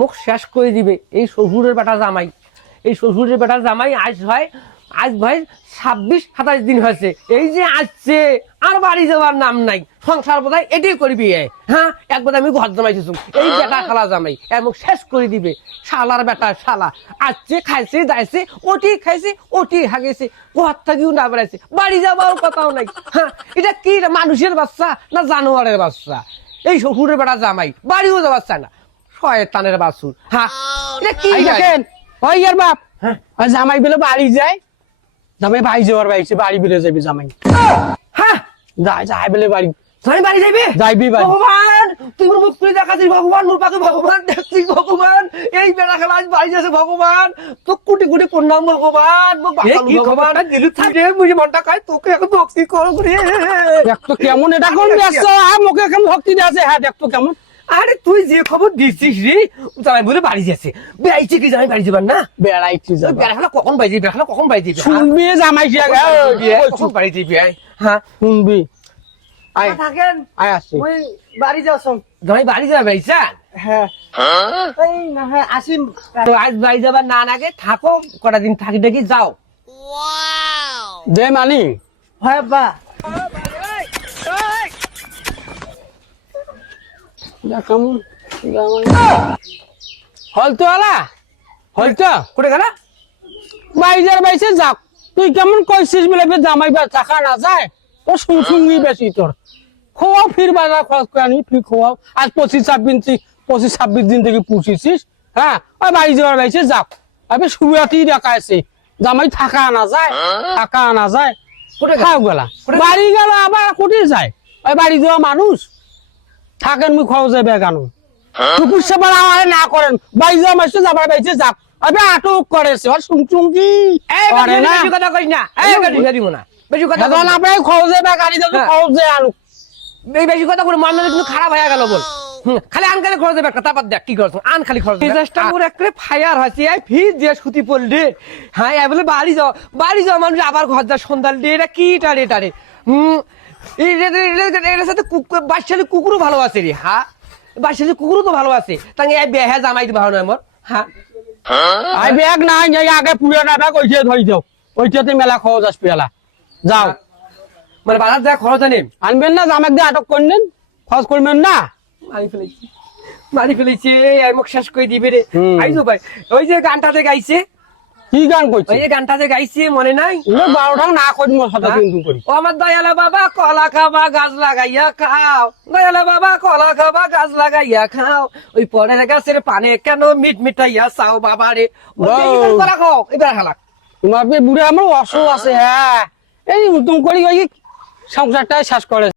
মুখ শেষ করে দিবে এই শ্বশুরের বেটা জামাই। এই শ্বশুরের বেটা জামাই আজ ভাই 26-27 দিন হয়েছে, এই যে আসছে আর বাড়ি যাওয়ার নাম নাই। সংসার বোধহয় এটাই করবি। হ্যাঁ, একবার আমি ঘর জামাইছি, এই বেটা খালা জামাই এমন শেষ করে দিবে। শালার বেটা শালা আসছে, খাইছে যাইছে, ওটি খাইছে ওটি হাগেছে, ঘর থেকেও না বেড়াইছে, বাড়ি যাওয়ার কথাও নাই। হ্যাঁ, এটা কি মানুষের বাচ্চা না জানোয়ারের বাচ্চা? এই শ্বশুরের বেটা জামাই বাড়িও যাওয়ার চায় না, শয়তানের বাছুর। হ্যাঁ, এটা কি দেখেন ওই ইয়ার বাপ। হ্যাঁ, জামাই বেলে বাড়ি যায়, জামাই ভাই যাওয়ার বাইছে বাড়ি বেলে যাবি জামাই। হ্যাঁ, যাই বেলে বাড়ি জামাই বাড়ি যাইবে, যাইবি বাড়ি। ভগবান তুই মোর মুখ করে দেখাছিস, ভগবান মোর পাকে ভগবান দেখছিস, ভগবান এই বেড়া খেলা আজ বাড়ি যাচ্ছে, ভগবান তো কোটি কোটি প্রণাম ভগবান। ভগবান মুঝে মনটা কয় তোকে এখন ভক্তি করো রে। দেখতো কেমন এটা কোন ব্যস্ত মুখে কেমন ভক্তি আছে। হ্যাঁ দেখতো কেমন। আরে তুই যে খবর দিচ্ছিস রে, জামাই বলে বাড়ি যাচ্ছে, বেড়াইছে কি জামাই বাড়ি যাবার না? বেড়াইছি বেড়া খেলা কখন বাড়ি যাবে, বেড়া খেলা কখন বাড়ি যাবে? শুনবি জামাই কখন বাড়ি যাবি? হ্যাঁ শুনবি আয় থাকেন, আয় আসছি। ওই বাড়ি যাচ্ছ? জামাই বাড়ি যাবে ভাইসান। হ্যাঁ এই না, হ্যাঁ আসি। তো আজ বাড়ি যাবার না আগে থাকো, কটা দিন থাকি দেখি যাও। দে মানি হয় বা কেমন হলতো আলা হলতো কোটে গেলা? বাইজার বাইসে যাক। তুই কেমন কইছিস বলে জামাই বা টাকা না যায়, ও শুনবি বেশি তোর খোয়াও ফির বাজার খরচ করে আনি ফির খোয়াও। আজ 25-26 দিন থেকে পুষিছিস। হ্যাঁ, ওই বাড়ি যাওয়ার বাইসে যাক। আবে সুবিধাতেই দেখা আছে, জামাই থাকা আনা যায়, টাকা আনা যায়। কোটে খাও গেলা বাড়ি গেল আবার কোথায় যায়? ওই বাড়ি যাওয়া মানুষ থাকেন মুই খাওয়া যাবে কেন? কুকুর সেবার আমার না করেন, বাড়ি যাওয়া মানুষ যাবার বাইসে যাক। আবে আটক করেছে ওর সুংচুঙ্গি করে না। বেশি কথা কইস না, এই গাড়ি দিব না, বেশি কথা এখন আপনার খাওয়া যাবে গাড়ি যাবে খাওয়া যায় আলু। এই বেশি কথা করে মন কিন্তু খারাপ হয়ে গেল বল। খালি আন খালি খরচ দেবে একটা, তারপর দেখ কি করছ, আন খালি খরচ মেজাজটা পুরো একটা ফায়ার হচ্ছে। এই ফির যে সুতি পড়লে, হ্যাঁ এ বলে বাড়ি যাও মানুষ আবার ঘর যা সন্ধ্যাল দিয়ে, এটা কি টারে টারে। এটার সাথে বাচ্চাদের কুকুরও ভালো আছে রে। হ্যাঁ, বাচ্চাদের কুকুরও তো ভালো আছে, তাই এই বেহা জামাই ভালো নয় মোর। হ্যাঁ, আই ব্যাগ নাই যাই আগে পুরানা ব্যাগ ওইটা ধরে যাও, ওইটাতে মেলা খাওয়া যাস পেলা যাও। মানে বাজার যা খরচ আনেন আনবেন না, জামাক দিয়ে আটক করবেন, খরচ করবেন না। মারি ফেলেছে মুখ শেষ করে দিবে রে। আইজো ভাই ওই যে গানটাতে গাইছে, কি গান করছে? ওই যে গানটাতে গাইছে মনে নাই? 12টা না করি সাথে কিন্তু করি। ও আমার দয়ালা বাবা কলা খাবা গাছ লাগাইয়া খাও, দয়ালা বাবা কলা খাবা গাছ লাগাইয়া খাও, ওই পরের গাছের পানে কেন মিট মিটাইয়া চাও বাবা রে। করা খাও এবার হালাক তোমার বুড়ে আমার অসুখ আছে। হ্যাঁ, এই উত্তম করি ওই সংসারটাই শেষ করে।